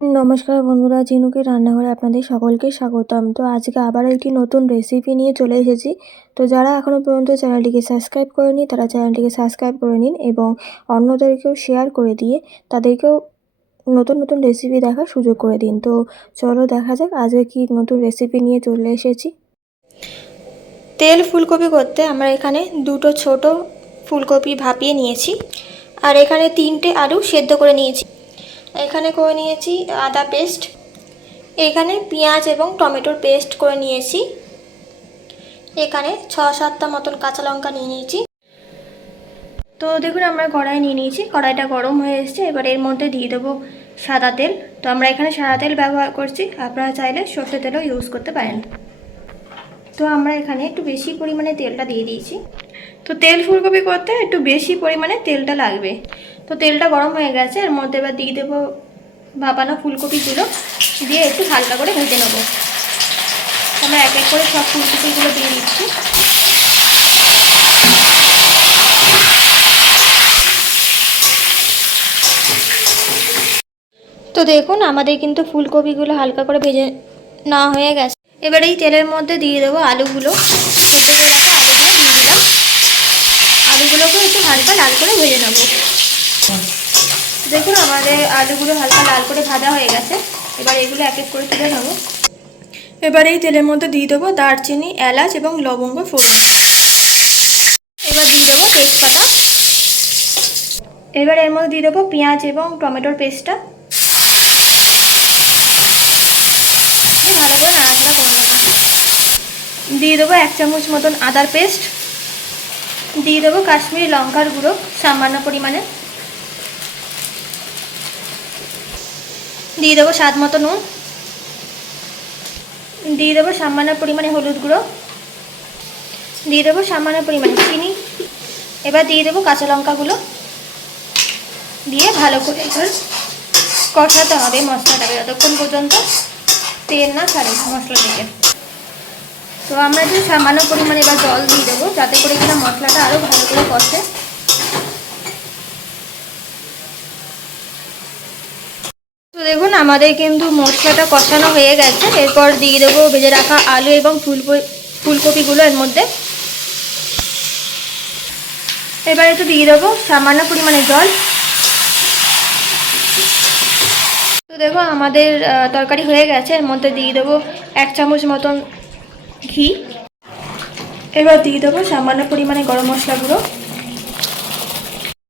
নমস্কার বন্ধুরা, ঝিনুকের রান্নাঘরে আপনাদের সকলকে স্বাগতম। তো আজকে আবারও একটি নতুন রেসিপি নিয়ে চলে এসেছি। তো যারা এখনও পর্যন্ত চ্যানেলটিকে সাবস্ক্রাইব করেনি তারা চ্যানেলটিকে সাবস্ক্রাইব করে নিন এবং অন্যদেরকেও শেয়ার করে দিয়ে তাদেরকেও নতুন নতুন রেসিপি দেখার সুযোগ করে দিন। তো চলো দেখা যাক আজকে কি নতুন রেসিপি নিয়ে চলে এসেছি। তেল ফুলকপি করতে আমরা এখানে দুটো ছোট ফুলকপি ভাপিয়ে নিয়েছি, আর এখানে 3টে আলু সেদ্ধ করে নিয়েছি। এখানে করে নিয়েছি আদা পেস্ট, এখানে পেঁয়াজ এবং টমেটোর পেস্ট করে নিয়েছি, এখানে 6-7টা মতন কাঁচা লঙ্কা নিয়ে নিয়েছি। তো দেখুন আমরা কড়াই নিয়ে নিয়েছি, কড়াইটা গরম হয়ে এসেছে। এবার এর মধ্যে দিয়ে দেবো সাদা তেল। তো আমরা এখানে সাদা তেল ব্যবহার করছি, আপনারা চাইলে সর্ষে তেলও ইউজ করতে পারেন। তো আমরা এখানে একটু বেশি পরিমাণে তেলটা দিয়ে দিয়েছি। তো তেল ফুলকপি করতে একটু বেশি পরিমাণে তেলটা লাগবে। তো তেলটা গরম হয়ে গেছে, এর মধ্যে এবার দিয়ে দেবো ভাপানো ফুলকপিগুলো, দিয়ে একটু হালকা করে ভেজে নেবো। আমরা এক এক করে সব ফুলকপিগুলো দিয়ে দিচ্ছি। তো দেখুন আমাদের কিন্তু ফুলকপিগুলো হালকা করে ভেজে নেওয়া হয়ে গেছে। এবার এই তেলের মধ্যে দিয়ে দেবো আলুগুলো, সেদ্ধ করে রাখা আলুগুলো দিয়ে দিলাম। আলুগুলোকে একটু হালকা লাল করে ভেজে নেবো। দেখুন আমাদের আলুগুলো হালকা লাল করে ভাজা হয়ে গেছে। এবার এগুলো এক এক করে তুলে নেবো। এবার এই তেলের মধ্যে দিয়ে দেবো দারচিনি, এলাচ এবং লবঙ্গ ফোড়ন। এবার দিয়ে দেবো তেজপাতা। এবার এর মধ্যে দিয়ে দেবো পেঁয়াজ এবং টমেটোর পেস্টটা, ভালো করে নাড়াচাড়া করে নেবো। দিয়ে দেবো 1 চামচ মতন আদার পেস্ট, দিয়ে দেবো কাশ্মীরি লঙ্কার গুঁড়ো সামান্য পরিমাণে, দিয়ে দেবো স্বাদ মতো নুন, দিয়ে দেবো সামান্য পরিমাণে হলুদ গুঁড়ো, দিয়ে দেবো সামান্য পরিমাণে চিনি। এবার দিয়ে দেবো কাঁচা লঙ্কাগুলো, দিয়ে ভালো করে এবার কষাতে হবে মশলাটাকে যতক্ষণ পর্যন্ত তেল না ছাড়ে মশলা থেকে। তো আমরা যে সামান্য পরিমাণে এবার জল দিয়ে দেবো, যাতে করে কিনা মশলাটা আরও ভালো করে কষে। তো দেখুন আমাদের কিন্তু মশলাটা কষানো হয়ে গেছে। এরপর দিয়ে দেবো ভেজে রাখা আলু এবং ফুলকপিগুলো এর মধ্যে। এবার একটু দিয়ে দেবো সামান্য পরিমাণে জল। তো দেখো আমাদের তরকারি হয়ে গেছে। এর মধ্যে দিয়ে দেবো 1 চামচ মতন ঘি। এবার দিয়ে দেবো সামান্য পরিমাণে গরম মশলা গুঁড়ো।